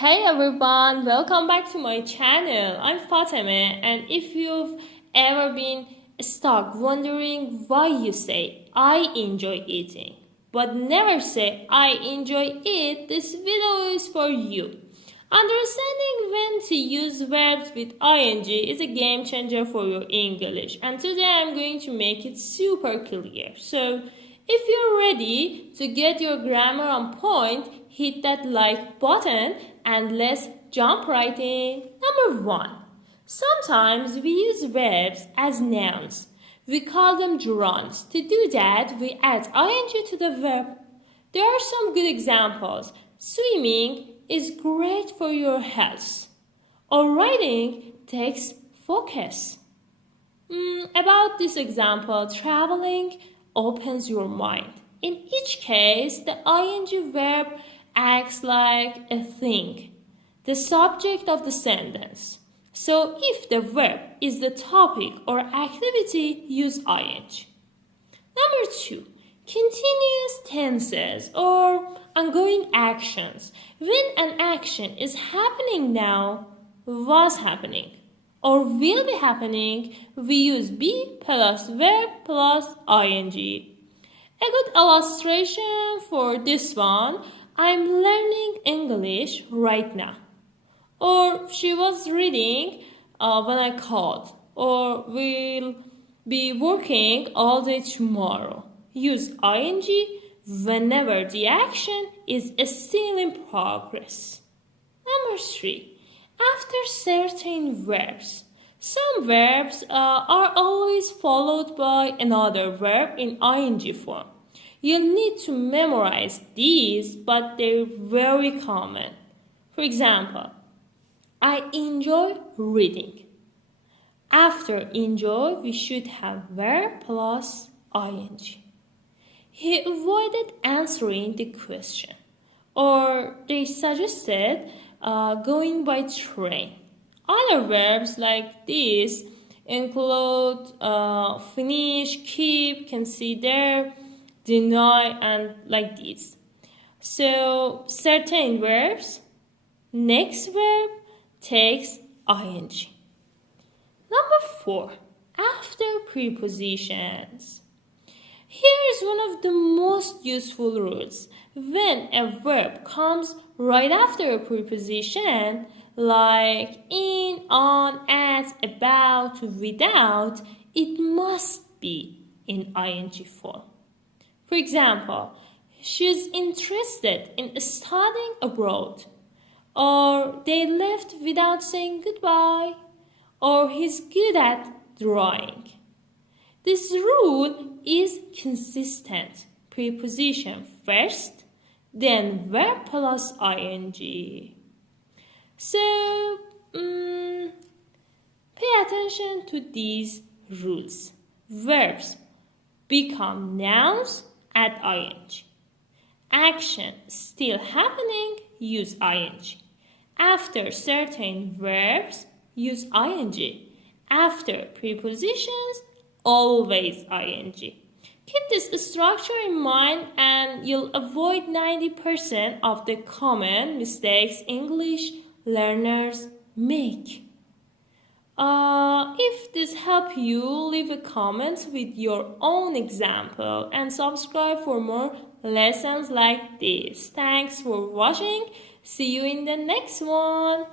Hey everyone, welcome back to my channel. I'm Fatime, and if you've ever been stuck wondering why you say I enjoy eating but never say I enjoy it, this video is for you. Understanding when to use verbs with ing is a game changer for your English, and today I'm going to make it super clear. So if you're ready to get your grammar on point, hit that like button and let's jump right in. Number 1. Sometimes we use verbs as nouns. We call them gerunds. To do that, we add ing to the verb. There are some good examples. Swimming is great for your health. Or writing takes focus. About this example, traveling opens your mind. In each case, the ing verb acts like a thing, the subject of the sentence. So if the verb is the topic or activity, use ing. Number 2, continuous tenses or ongoing actions. When an action is happening now, was happening, or will be happening, we use be plus verb plus ing. A good illustration for this one: I'm learning English right now. Or she was reading when I called. Or we'll be working all day tomorrow. Use ing whenever the action is still in progress. Number 3. After certain verbs. Some verbs are always followed by another verb in ing form. You'll need to memorize these, but they're very common. For example, I enjoy reading. After enjoy, we should have verb plus ing. He avoided answering the question, or they suggested going by train. Other verbs like this include finish, keep, consider, deny, and like this. So certain verbs, next verb takes ing. Number 4, after prepositions. Here is one of the most useful rules. When a verb comes right after a preposition, like in, on, at, about, without, it must be in ing form. For example, she's interested in studying abroad. Or they left without saying goodbye. Or he's good at drawing. This rule is consistent. Preposition first, then verb plus ing. So, pay attention to these rules. Verbs become nouns, add ing. Action still happening, use ing. After certain verbs, use ing. After prepositions, always ing. Keep this structure in mind and you'll avoid 90% of the common mistakes English learners make. If this helped you, leave a comment with your own example and subscribe for more lessons like this. Thanks for watching. See you in the next one.